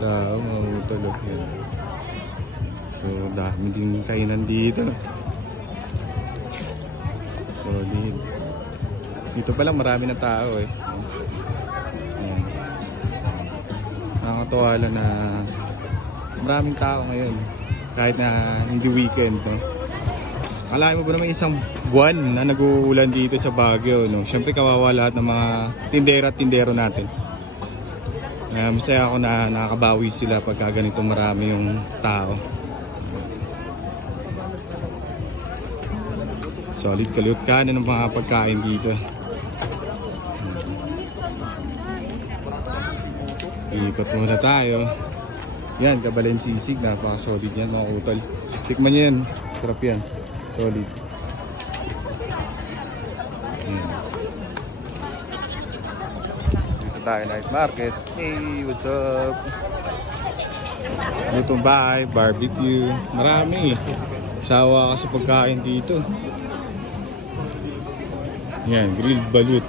tao, mga utol. Yan. So, dami din kainan dito. Solid. Dito pa lang marami na tao eh. Yan. Nakakatuwa lang na maraming tao ngayon. Kahit na hindi weekend, no? Alain mo ba naman isang buwan na nag-uulan dito sa Baguio, no? Siyempre kawawa lahat ng mga tindera at tindero natin. Masaya ako na nakakabawi sila pagka ganito marami yung tao. Solid kalut ka na ng mga pagkain dito. Ikot muna tayo. Yan, Kabalan Sisig, napaka-solid yan mga utol. Tikman nyo yan, sarap yan. Solid. Dito tayo night market. Hey, what's up? Lutong bahay, barbecue. Marami. Sawa ka sa pagkain dito. Yan, grilled balut.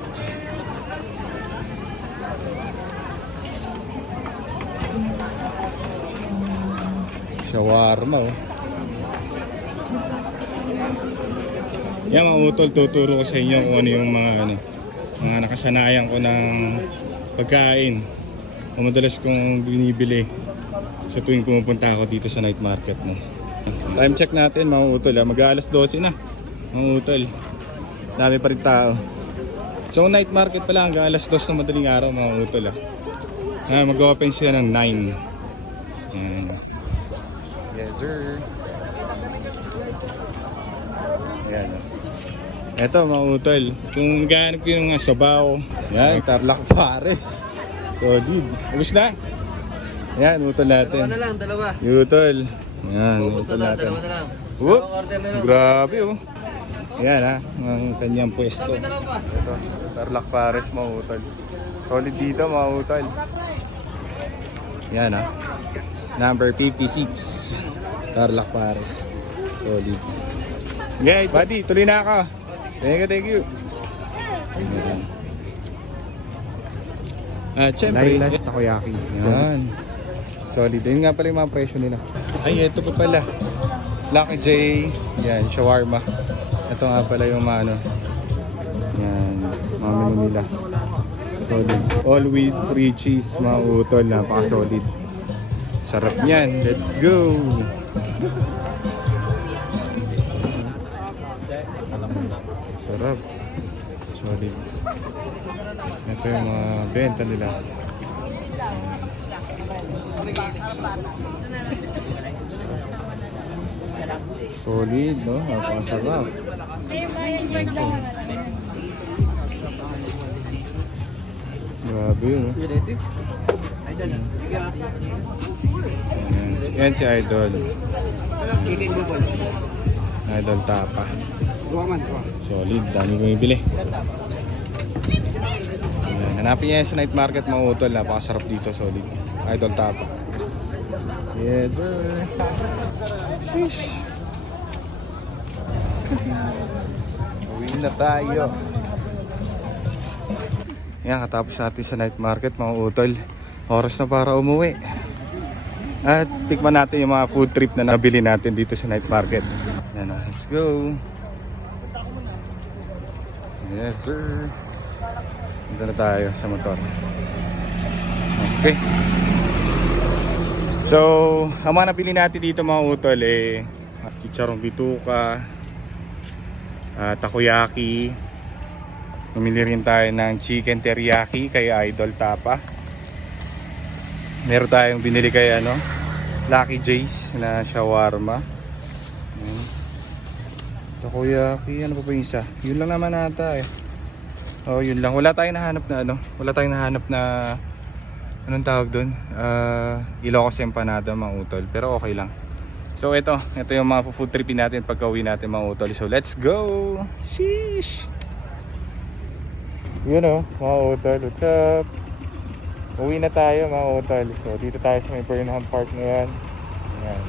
Shawarma, oh. Yan mga utol, tuturo ko sa inyo kung ano yung mga nakasanayan ko ng pagkain o madalas kong binibili sa tuwing pumupunta ako dito sa night market mo. Time check natin mga utol, mag-aalas 12 na mga utol. Dami pa rin tao. So night market pa lang hanggang alas 2 ng madaling araw mga utol. Mag-open siya ng 9. Yes sir. Yan. Eto mga utol, kung maghanap yun ng sabaw, yan, Tarlac Pares. Solid. Ubus na? Yan, utol natin. Dalawa na lang, dalawa. Utol. Yan, Ubus utol na lang, natin. dalawa na lang. Whoop! Order na lang. Grabe oh. Yan ha, ang kanyang pwesto. Sabi dalawa pa. Ito, Tarlac Pares mga utol. Solid dito mga utol. Yan ha. Number 56. Tarlac Pares. Solid. Okay, buddy, tuloy na ako. Thank you. Siyempre, Lailas takoyaki. yan. Solid. Yun nga pala yung mga presyo nila. Ay, ito pa pala. Lucky J. Yan, shawarma. Ito nga pala yung mga ano. Yan, mga menu nila. Solid. All with free cheese, mga utol. Napaka-solid. Sarap niyan. Let's go! Sarap. Solid. Ito yung mga benta nila. Solid, no? Napakasarap. Ito. Grabe yun, no? Yan si Idol. Idol Tapa. Solid, dami bumibili. Ayan, hanapin niya sa night market mga utol. Napakasarap dito, solid. Idol Tapa. Yes sir. Sheesh. Uwi na tayo. Yan, katapos natin sa night market mga utol. Oras na para umuwi. At tikman natin yung mga food trip na nabili natin dito sa night market. Yan, let's go. Yes sir. Dito na tayo sa motor. Okay. So, ang mga nabili natin dito mga utol chicharong bituka, takoyaki. Bumili rin tayo ng chicken teriyaki kay Idol Tapa. Meron tayong binili kay Lucky J's na shawarma. Takoyaki, ano pa ba yung isa? Yun lang naman ata Oh, yun lang. Wala tayong nahanap na wala tayong nahanap na anong tawag doon? Ilocos empanada mga utol. Pero okay lang. So ito yung mga food tripin natin pagka-uwi natin mga utol. So let's go. Sheesh. Yun mga utol. What's up? Uwi na tayo mga utol. So dito tayo sa may Burnham Park ngayon. Ayan.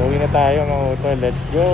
Uwi na tayo mga utol. Let's go.